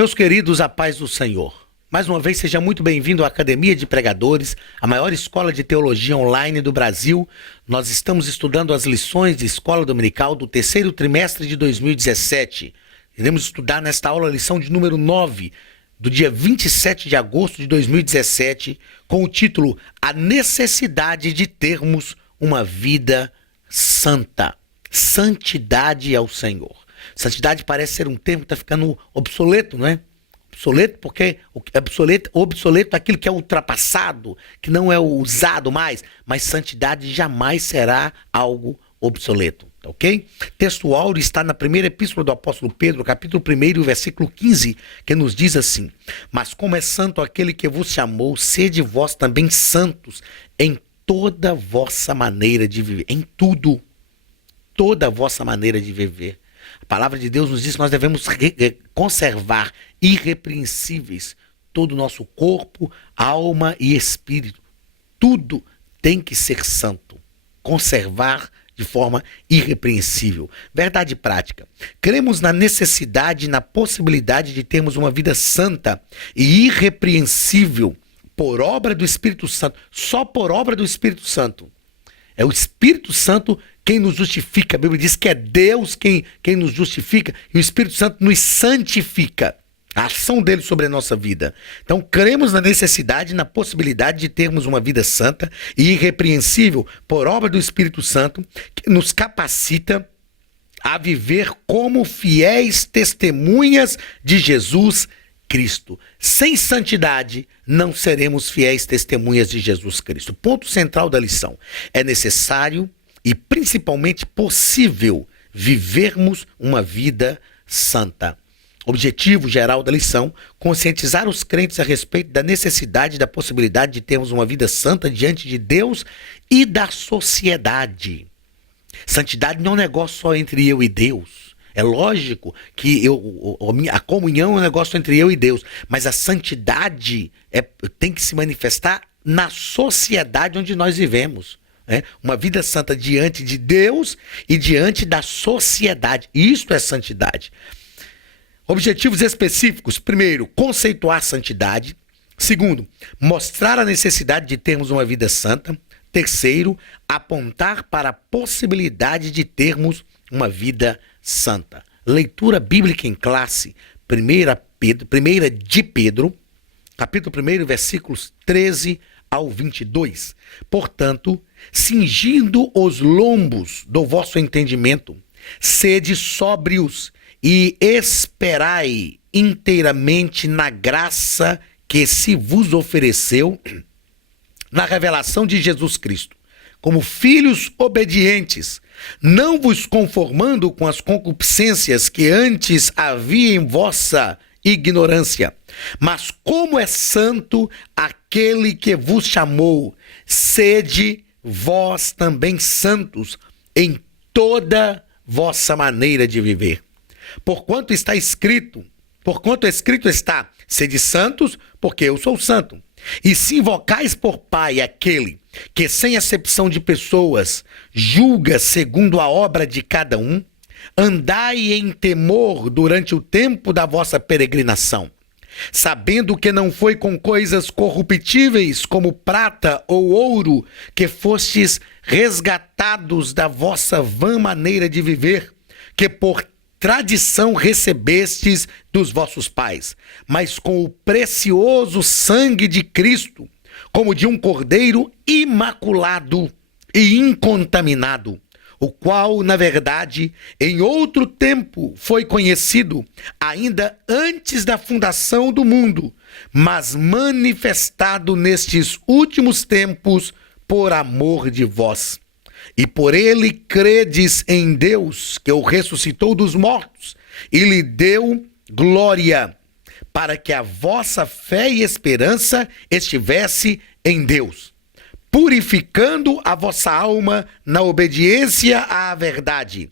Meus queridos, a paz do Senhor. Mais uma vez, seja muito bem-vindo à Academia de Pregadores, a maior escola de teologia online do Brasil. Nós estamos estudando as lições de escola dominical do terceiro trimestre de 2017. Iremos estudar nesta aula a lição de número 9, do dia 27 de agosto de 2017, com o título A Necessidade de Termos uma Vida Santa. Santidade ao Senhor. Santidade parece ser um termo que está ficando obsoleto, não é? Obsoleto porque obsoleto é aquilo que é ultrapassado, que não é usado mais, mas santidade jamais será algo obsoleto, ok? Texto áureo está na primeira epístola do apóstolo Pedro, capítulo 1, versículo 15, que nos diz assim: mas como é santo aquele que vos chamou, sede vós também santos em toda a vossa maneira de viver, em tudo, toda a vossa maneira de viver. A palavra de Deus nos diz que nós devemos conservar irrepreensíveis todo o nosso corpo, alma e espírito. Tudo tem que ser santo. Conservar de forma irrepreensível. Verdade prática. Cremos na necessidade e na possibilidade de termos uma vida santa e irrepreensível por obra do Espírito Santo. Só por obra do Espírito Santo. É o Espírito Santo quem nos justifica. A Bíblia diz que é Deus quem nos justifica e o Espírito Santo nos santifica. A ação dele sobre a nossa vida. Então, cremos na necessidade e na possibilidade de termos uma vida santa e irrepreensível por obra do Espírito Santo, que nos capacita a viver como fiéis testemunhas de Jesus Cristo. Sem santidade, não seremos fiéis testemunhas de Jesus Cristo. Ponto central da lição. É necessário e principalmente possível vivermos uma vida santa. Objetivo geral da lição: conscientizar os crentes a respeito da necessidade e da possibilidade de termos uma vida santa diante de Deus e da sociedade. Santidade não é um negócio só entre eu e Deus. É lógico que a comunhão é um negócio entre eu e Deus, mas a santidade tem que se manifestar na sociedade onde nós vivemos. Uma vida santa diante de Deus e diante da sociedade. Isto é santidade. Objetivos específicos: primeiro, conceituar santidade. Segundo, mostrar a necessidade de termos uma vida santa. Terceiro, apontar para a possibilidade de termos uma vida santa. Leitura bíblica em classe, 1 de Pedro, capítulo 1, versículos 13 ao 22. Portanto, cingindo os lombos do vosso entendimento, sede sóbrios e esperai inteiramente na graça que se vos ofereceu na revelação de Jesus Cristo, como filhos obedientes, não vos conformando com as concupiscências que antes havia em vossa ignorância, mas como é santo aquele que vos chamou, sede vós também santos em toda vossa maneira de viver. Porquanto escrito está: sede santos, porque eu sou santo. E se invocais por Pai aquele que, sem acepção de pessoas, julga segundo a obra de cada um, andai em temor durante o tempo da vossa peregrinação, sabendo que não foi com coisas corruptíveis como prata ou ouro que fostes resgatados da vossa vã maneira de viver, que por tradição recebestes dos vossos pais, mas com o precioso sangue de Cristo, como de um cordeiro imaculado e incontaminado, o qual, na verdade, em outro tempo foi conhecido, ainda antes da fundação do mundo, mas manifestado nestes últimos tempos por amor de vós. E por ele credes em Deus, que o ressuscitou dos mortos, e lhe deu glória, para que a vossa fé e esperança estivesse em Deus, purificando a vossa alma na obediência à verdade,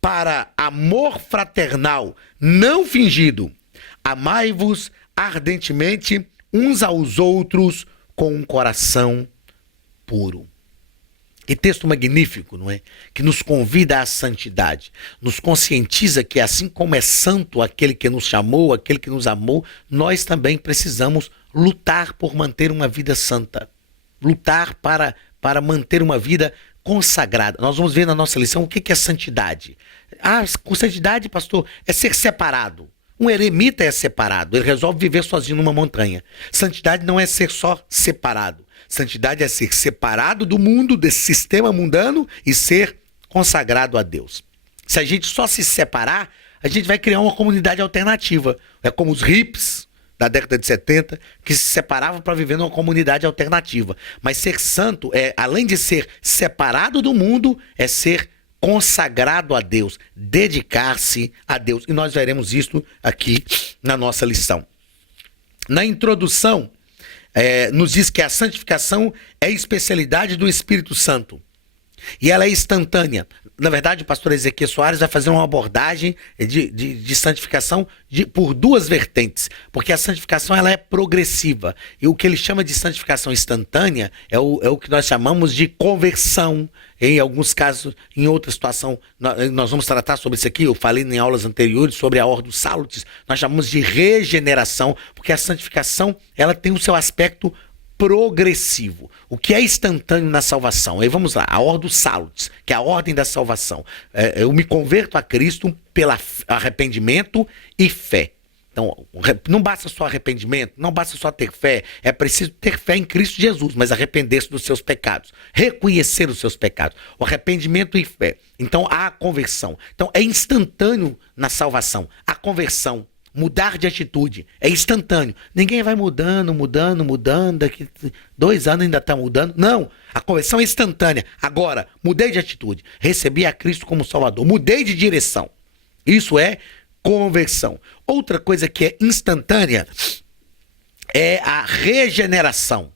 para amor fraternal, não fingido. Amai-vos ardentemente uns aos outros com um coração puro. Que texto magnífico, não é? Que nos convida à santidade, nos conscientiza que assim como é santo aquele que nos chamou, aquele que nos amou, nós também precisamos lutar por manter uma vida santa, lutar para manter uma vida consagrada. Nós vamos ver na nossa lição o que é santidade. Ah, com santidade, pastor, é ser separado. Um eremita é separado, ele resolve viver sozinho numa montanha. Santidade não é ser só separado. Santidade é ser separado do mundo, desse sistema mundano e ser consagrado a Deus. Se a gente só se separar, a gente vai criar uma comunidade alternativa. É como os hippies da década de 70, que se separavam para viver numa comunidade alternativa. Mas ser santo, além de ser separado do mundo, é ser consagrado a Deus, dedicar-se a Deus. E nós veremos isso aqui na nossa lição. Na introdução, nos diz que a santificação é especialidade do Espírito Santo. E ela é instantânea. Na verdade, o pastor Ezequiel Soares vai fazer uma abordagem de santificação por duas vertentes. Porque a santificação ela é progressiva. E o que ele chama de santificação instantânea é o que nós chamamos de conversão. Em alguns casos, em outra situação, nós vamos tratar sobre isso aqui. Eu falei em aulas anteriores sobre a Ordo Salutis. Nós chamamos de regeneração, porque a santificação ela tem o seu aspecto progressivo. O que é instantâneo na salvação? Aí vamos lá, a Ordo Salutis, que é a ordem da salvação. Eu me converto a Cristo pelo arrependimento e fé. Então, não basta só arrependimento, não basta só ter fé, é preciso ter fé em Cristo Jesus, mas arrepender-se dos seus pecados, reconhecer os seus pecados, o arrependimento e fé. Então, há a conversão. Então, é instantâneo na salvação, a conversão. Mudar de atitude é instantâneo. Ninguém vai mudando. Daqui 2 anos ainda está mudando. Não, a conversão é instantânea. Agora, mudei de atitude. Recebi a Cristo como Salvador. Mudei de direção. Isso é conversão. Outra coisa que é instantânea é a regeneração.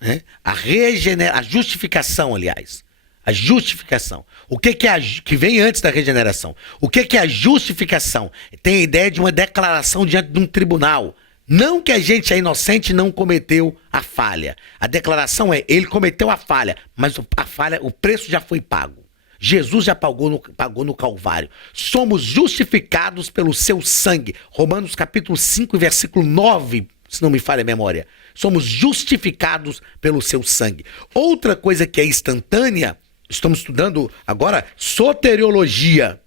Né? A justificação, aliás. A justificação. O que vem antes da regeneração? O que é a justificação? Tem a ideia de uma declaração diante de um tribunal. Não que a gente é inocente e não cometeu a falha. A declaração é, ele cometeu a falha, mas a falha, o preço já foi pago. Jesus já pagou no Calvário. Somos justificados pelo seu sangue. Romanos capítulo 5, versículo 9, se não me falha a memória. Somos justificados pelo seu sangue. Outra coisa que é instantânea, estamos estudando agora soteriologia.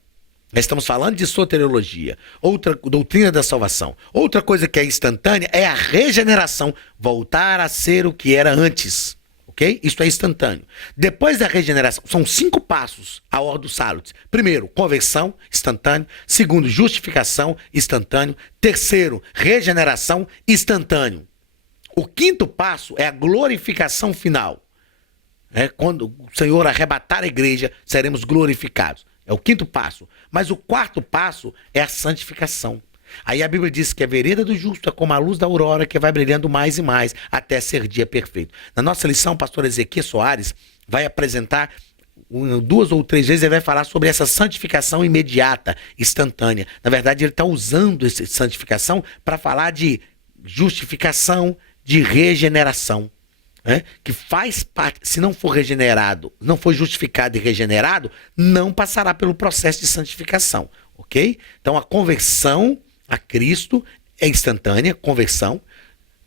Nós estamos falando de soteriologia, outra doutrina da salvação. Outra coisa que é instantânea é a regeneração, voltar a ser o que era antes. Ok? Isso é instantâneo. Depois da regeneração, são 5 passos a Ordo Salutis. Primeiro, conversão, instantâneo. Segundo, justificação, instantâneo. Terceiro, regeneração, instantâneo. O 5º passo é a glorificação final. Quando o Senhor arrebatar a igreja, seremos glorificados. É o 5º passo. Mas o 4º passo é a santificação. Aí a Bíblia diz que a vereda do justo é como a luz da aurora que vai brilhando mais e mais até ser dia perfeito. Na nossa lição, o pastor Ezequiel Soares vai apresentar 2 ou 3 vezes, ele vai falar sobre essa santificação imediata, instantânea. Na verdade, ele está usando essa santificação para falar de justificação, de regeneração. Que faz parte, se não for regenerado, não for justificado e regenerado, não passará pelo processo de santificação, ok? Então a conversão a Cristo é instantânea, conversão,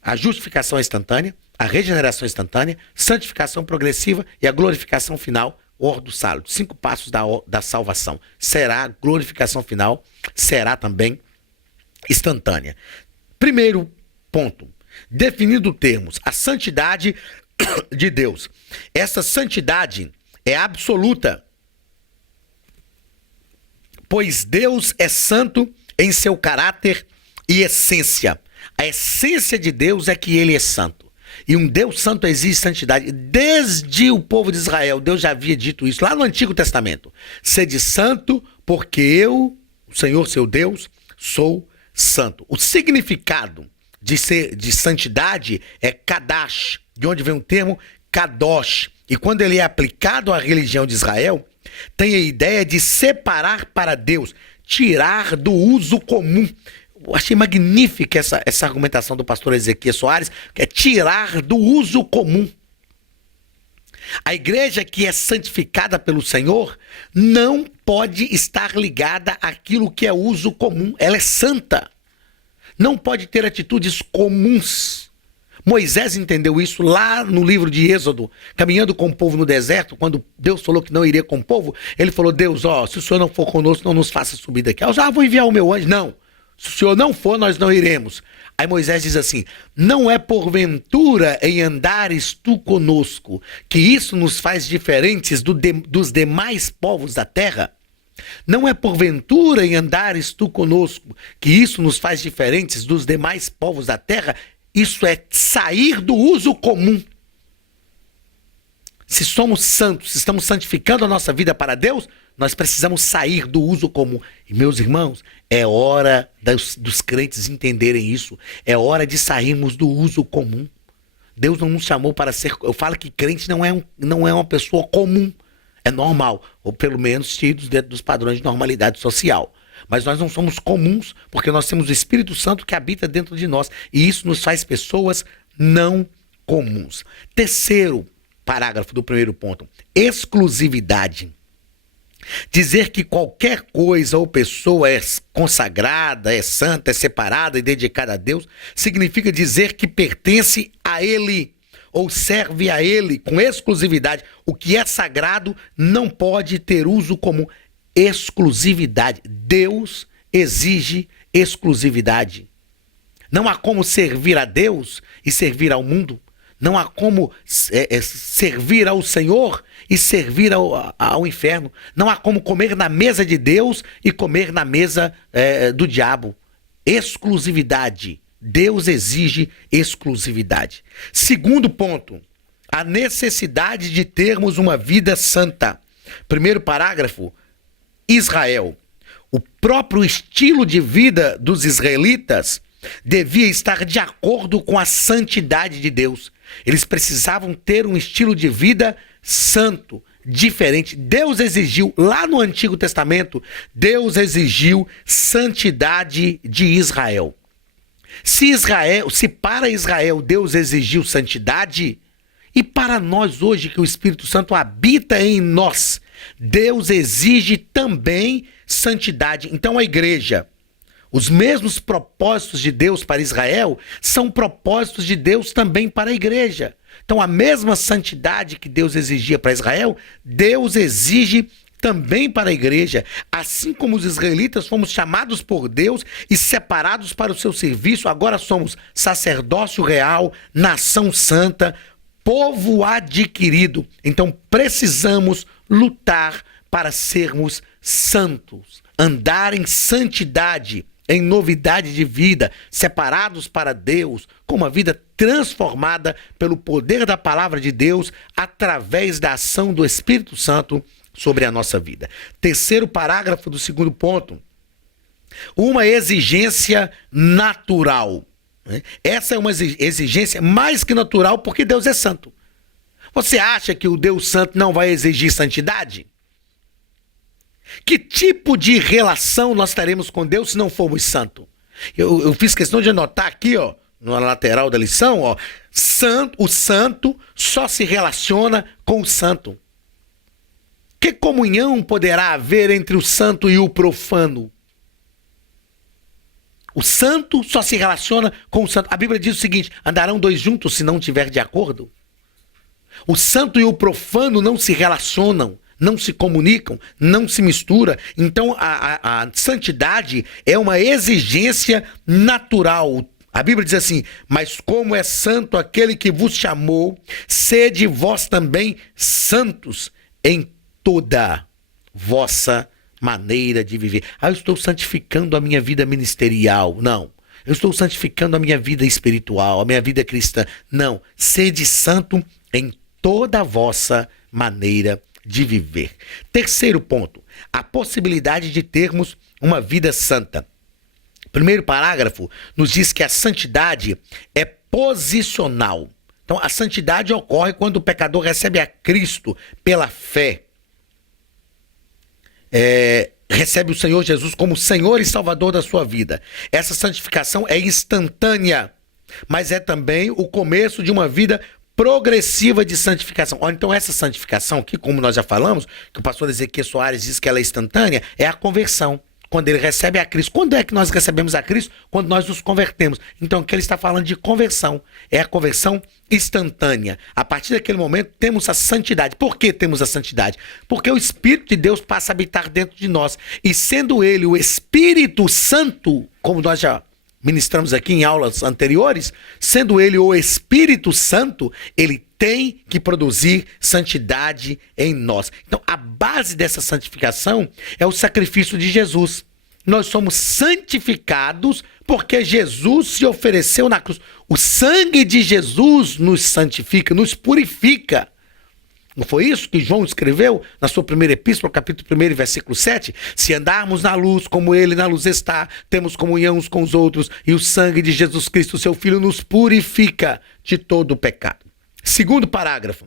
a justificação é instantânea, a regeneração é instantânea, santificação progressiva e a glorificação final, Ordo Salutis, 5 passos da salvação. Será a glorificação final, será também instantânea. Primeiro ponto. Definindo termos, a santidade de Deus. Essa santidade é absoluta, pois Deus é santo em seu caráter e essência. A essência de Deus é que ele é santo. E um Deus santo exige santidade. Desde o povo de Israel, Deus já havia dito isso, lá no Antigo Testamento. Sede santo, porque eu, o Senhor seu Deus, sou santo. O significado de santidade é Kadash, de onde vem o termo Kadosh. E quando ele é aplicado à religião de Israel, tem a ideia de separar para Deus, tirar do uso comum. Eu achei magnífica essa argumentação do pastor Ezequiel Soares, que é tirar do uso comum. A igreja que é santificada pelo Senhor não pode estar ligada àquilo que é uso comum. Ela é santa. Não pode ter atitudes comuns. Moisés entendeu isso lá no livro de Êxodo, caminhando com o povo no deserto, quando Deus falou que não iria com o povo, ele falou: Deus, se o Senhor não for conosco, não nos faça subir daqui. Eu já vou enviar o meu anjo. Não, se o Senhor não for, nós não iremos. Aí Moisés diz assim: não é porventura em andares tu conosco, que isso nos faz diferentes dos demais povos da terra? Não é porventura em andares tu conosco, que isso nos faz diferentes dos demais povos da terra? Isso é sair do uso comum. Se somos santos, se estamos santificando a nossa vida para Deus, nós precisamos sair do uso comum. E, meus irmãos, é hora dos crentes entenderem isso. É hora de sairmos do uso comum. Deus não nos chamou para ser... Eu falo que crente não é uma pessoa comum. É normal, ou pelo menos tidos dentro dos padrões de normalidade social. Mas nós não somos comuns, porque nós temos o Espírito Santo que habita dentro de nós. E isso nos faz pessoas não comuns. Terceiro parágrafo do primeiro ponto: exclusividade. Dizer que qualquer coisa ou pessoa é consagrada, é santa, é separada e dedicada a Deus, significa dizer que pertence a Ele ou serve a Ele com exclusividade. O que é sagrado não pode ter uso comum. Exclusividade. Deus exige exclusividade. Não há como servir a Deus e servir ao mundo. Não há como servir ao Senhor e servir ao inferno. Não há como comer na mesa de Deus e comer na mesa do diabo. Exclusividade. Deus exige exclusividade. Segundo ponto: a necessidade de termos uma vida santa. Primeiro parágrafo: Israel. O próprio estilo de vida dos israelitas devia estar de acordo com a santidade de Deus. Eles precisavam ter um estilo de vida santo, diferente. Deus exigiu, lá no Antigo Testamento, Deus exigiu santidade de Israel. Se para Israel Deus exigiu santidade, e para nós hoje que o Espírito Santo habita em nós, Deus exige também santidade. Então a igreja, os mesmos propósitos de Deus para Israel são propósitos de Deus também para a igreja. Então a mesma santidade que Deus exigia para Israel, Deus exige também para a igreja. Assim como os israelitas fomos chamados por Deus e separados para o seu serviço, agora somos sacerdócio real, nação santa, povo adquirido. Então precisamos lutar para sermos santos, andar em santidade, em novidade de vida, separados para Deus, com uma vida transformada pelo poder da palavra de Deus, através da ação do Espírito Santo sobre a nossa vida. Terceiro parágrafo do segundo ponto: uma exigência natural. Essa é uma exigência mais que natural, porque Deus é santo. Você acha que o Deus santo não vai exigir santidade? Que tipo de relação nós teremos com Deus se não formos santos? Eu fiz questão de anotar aqui, na lateral da lição, o santo só se relaciona com o santo. Que comunhão poderá haver entre o santo e o profano? O santo só se relaciona com o santo. A Bíblia diz o seguinte: andarão dois juntos se não tiver de acordo. O santo e o profano não se relacionam, não se comunicam, não se misturam. Então a santidade é uma exigência natural. A Bíblia diz assim: mas como é santo aquele que vos chamou, sede vós também santos em toda vossa maneira de viver. Eu estou santificando a minha vida ministerial. Não. Eu estou santificando a minha vida espiritual, a minha vida cristã. Não. Sede santo em toda a vossa maneira de viver. Terceiro ponto: a possibilidade de termos uma vida santa. Primeiro parágrafo nos diz que a santidade é posicional. Então, a santidade ocorre quando o pecador recebe a Cristo pela fé. Recebe o Senhor Jesus como Senhor e Salvador da sua vida. Essa santificação é instantânea, mas é também o começo de uma vida progressiva de santificação. Então essa santificação aqui, como nós já falamos, que o pastor Ezequiel Soares diz que ela é instantânea, é a conversão. Quando ele recebe a Cristo. Quando é que nós recebemos a Cristo? Quando nós nos convertemos. Então aqui ele está falando de conversão. É a conversão instantânea. A partir daquele momento temos a santidade. Por que temos a santidade? Porque o Espírito de Deus passa a habitar dentro de nós. E sendo ele o Espírito Santo, como nós já ministramos aqui em aulas anteriores, sendo ele o Espírito Santo, ele tem que produzir santidade em nós. Então, a base dessa santificação é o sacrifício de Jesus. Nós somos santificados porque Jesus se ofereceu na cruz. O sangue de Jesus nos santifica, nos purifica. Não foi isso que João escreveu na sua primeira epístola, capítulo 1, versículo 7? Se andarmos na luz como ele na luz está, temos comunhão uns com os outros, e o sangue de Jesus Cristo, seu Filho, nos purifica de todo o pecado. Segundo parágrafo.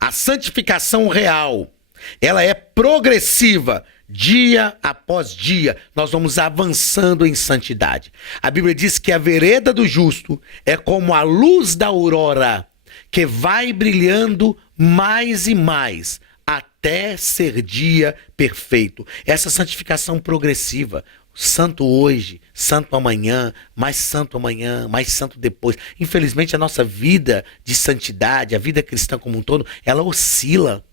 A santificação real, ela é progressiva. Dia após dia, nós vamos avançando em santidade. A Bíblia diz que a vereda do justo é como a luz da aurora, que vai brilhando mais e mais, até ser dia perfeito. Essa santificação progressiva, santo hoje, santo amanhã, mais santo depois. Infelizmente, a nossa vida de santidade, a vida cristã como um todo, ela oscila.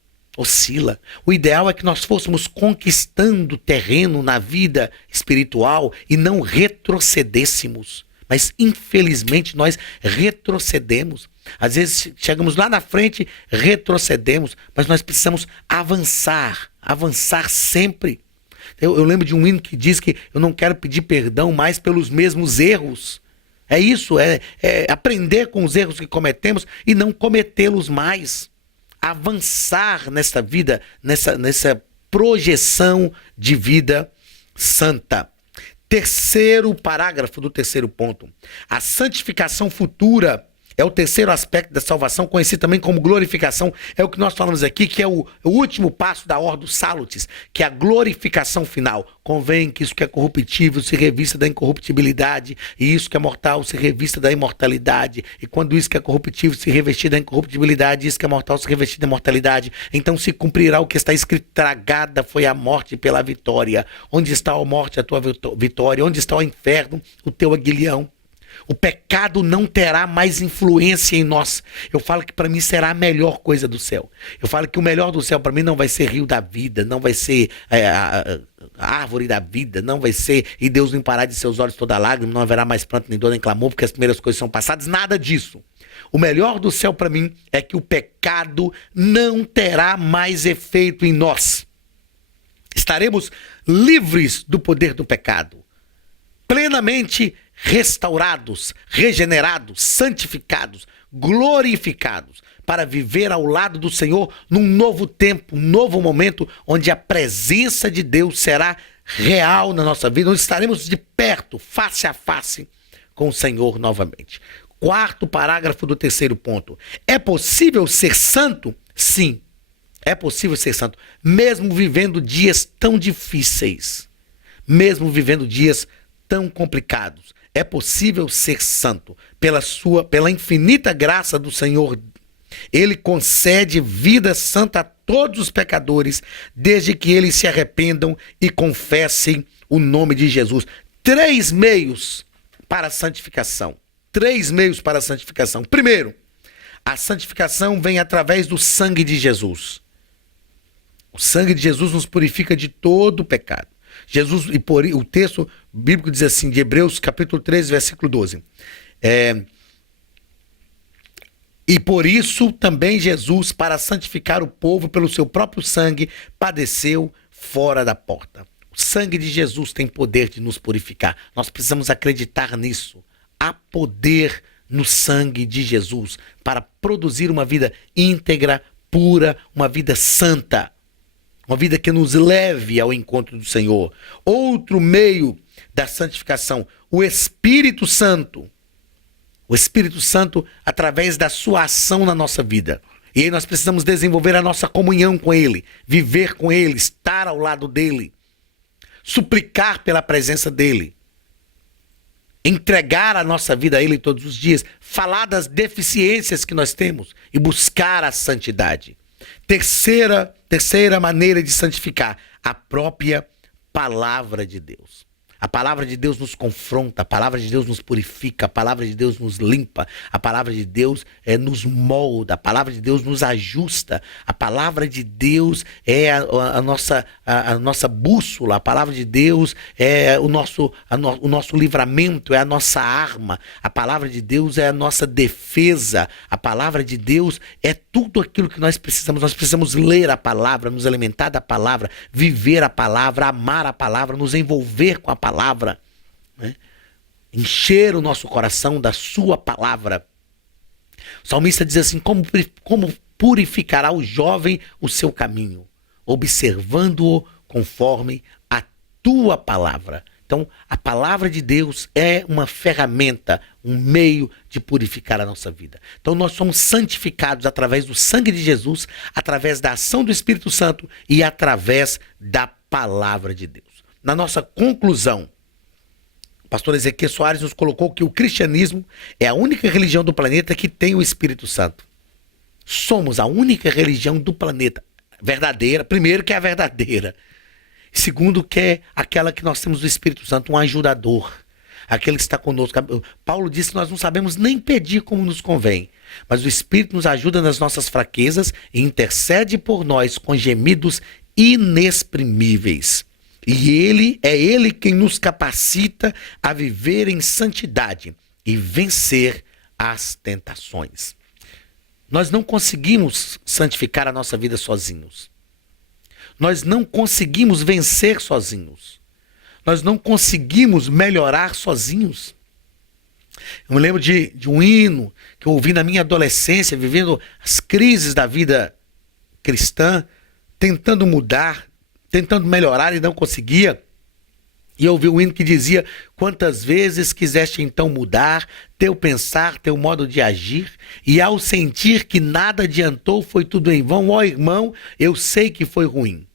O ideal é que nós fôssemos conquistando terreno na vida espiritual e não retrocedêssemos. Mas, infelizmente, nós retrocedemos. Às vezes, chegamos lá na frente, retrocedemos, mas nós precisamos avançar sempre. Eu lembro de um hino que diz que eu não quero pedir perdão mais pelos mesmos erros. É isso, é aprender com os erros que cometemos e não cometê-los mais. Avançar nessa vida, nessa projeção de vida santa. Terceiro parágrafo do terceiro ponto. A santificação futura é o terceiro aspecto da salvação, conhecido também como glorificação. É o que nós falamos aqui, que é o último passo da Ordo Salutis, que é a glorificação final. Convém que isso que é corruptível se revista da incorruptibilidade, e isso que é mortal se revista da imortalidade. E quando isso que é corruptível se revestir da incorruptibilidade, isso que é mortal se revestir da imortalidade, então se cumprirá o que está escrito: tragada foi a morte pela vitória. Onde está a morte, a tua vitória? Onde está o inferno, o teu aguilhão? O pecado não terá mais influência em nós. Eu falo que para mim será a melhor coisa do céu. Eu falo que o melhor do céu para mim não vai ser rio da vida, não vai ser a árvore da vida, não vai ser e Deus limpará de seus olhos toda lágrima, não haverá mais pranto nem dor nem clamor, porque as primeiras coisas são passadas. Nada disso. O melhor do céu para mim é que o pecado não terá mais efeito em nós. Estaremos livres do poder do pecado, plenamente restaurados, regenerados, santificados, glorificados, para viver ao lado do Senhor num novo tempo, um novo momento, onde a presença de Deus será real na nossa vida, onde estaremos de perto, face a face com o Senhor novamente. Quarto parágrafo do terceiro ponto. É possível ser santo? Sim, é possível ser santo, mesmo vivendo dias tão difíceis, mesmo vivendo dias tão complicados. É possível ser santo pela infinita graça do Senhor. Ele concede vida santa a todos os pecadores, desde que eles se arrependam e confessem o nome de Jesus. 3 meios para a santificação. 3 meios para a santificação. Primeiro, a santificação vem através do sangue de Jesus. O sangue de Jesus nos purifica de todo o pecado. Jesus, e o texto bíblico diz assim, de Hebreus capítulo 13, versículo 12. E por isso também Jesus, para santificar o povo pelo seu próprio sangue, padeceu fora da porta. O sangue de Jesus tem poder de nos purificar. Nós precisamos acreditar nisso. Há poder no sangue de Jesus para produzir uma vida íntegra, pura, uma vida santa. Uma vida que nos leve ao encontro do Senhor. Outro meio da santificação, o Espírito Santo. O Espírito Santo através da sua ação na nossa vida. E aí nós precisamos desenvolver a nossa comunhão com Ele, viver com Ele, estar ao lado dEle, suplicar pela presença dEle. entregar a nossa vida a Ele todos os dias, falar das deficiências que nós temos e buscar a santidade. Terceira maneira de santificar, a própria palavra de Deus. A palavra de Deus nos confronta, a palavra de Deus nos purifica, a palavra de Deus nos limpa, a palavra de Deus nos molda, a palavra de Deus nos ajusta, a palavra de Deus é a nossa bússola, a palavra de Deus é o nosso livramento, é a nossa arma, a palavra de Deus é a nossa defesa, a palavra de Deus é tudo aquilo que nós precisamos ler a palavra, nos alimentar da palavra, viver a palavra, amar a palavra, nos envolver com a palavra, né? Encher o nosso coração da sua palavra. O salmista diz assim: como purificará o jovem o seu caminho, observando-o conforme a tua palavra. Então, a palavra de Deus é uma ferramenta, um meio de purificar a nossa vida. Então, nós somos santificados através do sangue de Jesus, através da ação do Espírito Santo e através da palavra de Deus. Na nossa conclusão, o pastor Ezequiel Soares nos colocou que o cristianismo é a única religião do planeta que tem o Espírito Santo. Somos a única religião do planeta verdadeira, primeiro que é a verdadeira, segundo que é aquela que nós temos o Espírito Santo, um ajudador, aquele que está conosco. Paulo disse que nós não sabemos nem pedir como nos convém, mas o Espírito nos ajuda nas nossas fraquezas e intercede por nós com gemidos inexprimíveis. E é Ele quem nos capacita a viver em santidade e vencer as tentações. Nós não conseguimos santificar a nossa vida sozinhos. Nós não conseguimos vencer sozinhos. Nós não conseguimos melhorar sozinhos. Eu me lembro de um hino que eu ouvi na minha adolescência, vivendo as crises da vida cristã, tentando mudar, tentando melhorar e não conseguia. E eu ouvi um hino que dizia: quantas vezes quiseste então mudar teu pensar, teu modo de agir, e ao sentir que nada adiantou, foi tudo em vão. Ó irmão, eu sei que foi ruim.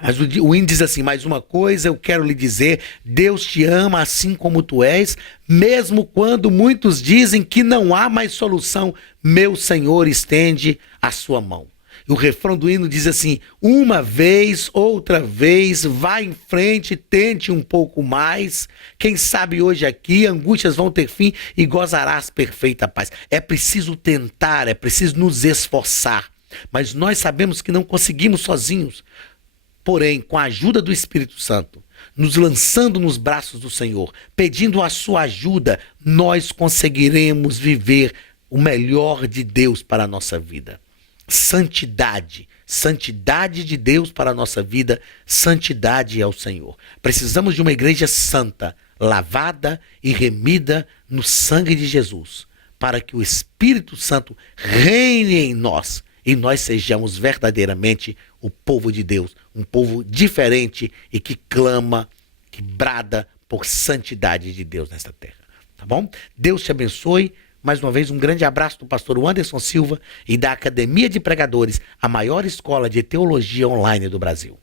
Mas o hino diz assim: mais uma coisa eu quero lhe dizer, Deus te ama assim como tu és, mesmo quando muitos dizem que não há mais solução, meu Senhor estende a sua mão. E o refrão do hino diz assim: uma vez, outra vez, vá em frente, tente um pouco mais. Quem sabe hoje aqui angústias vão ter fim e gozarás perfeita paz. É preciso tentar, é preciso nos esforçar. Mas nós sabemos que não conseguimos sozinhos. Porém, com a ajuda do Espírito Santo, nos lançando nos braços do Senhor, pedindo a sua ajuda, nós conseguiremos viver o melhor de Deus para a nossa vida. Santidade de Deus para a nossa vida, santidade ao Senhor. Precisamos de uma igreja santa, lavada e remida no sangue de Jesus, para que o Espírito Santo reine em nós e nós sejamos verdadeiramente o povo de Deus, um povo diferente e que clama, que brada por santidade de Deus nesta terra. Tá bom? Deus te abençoe. Mais uma vez, um grande abraço do pastor Anderson Silva e da Academia de Pregadores, a maior escola de teologia online do Brasil.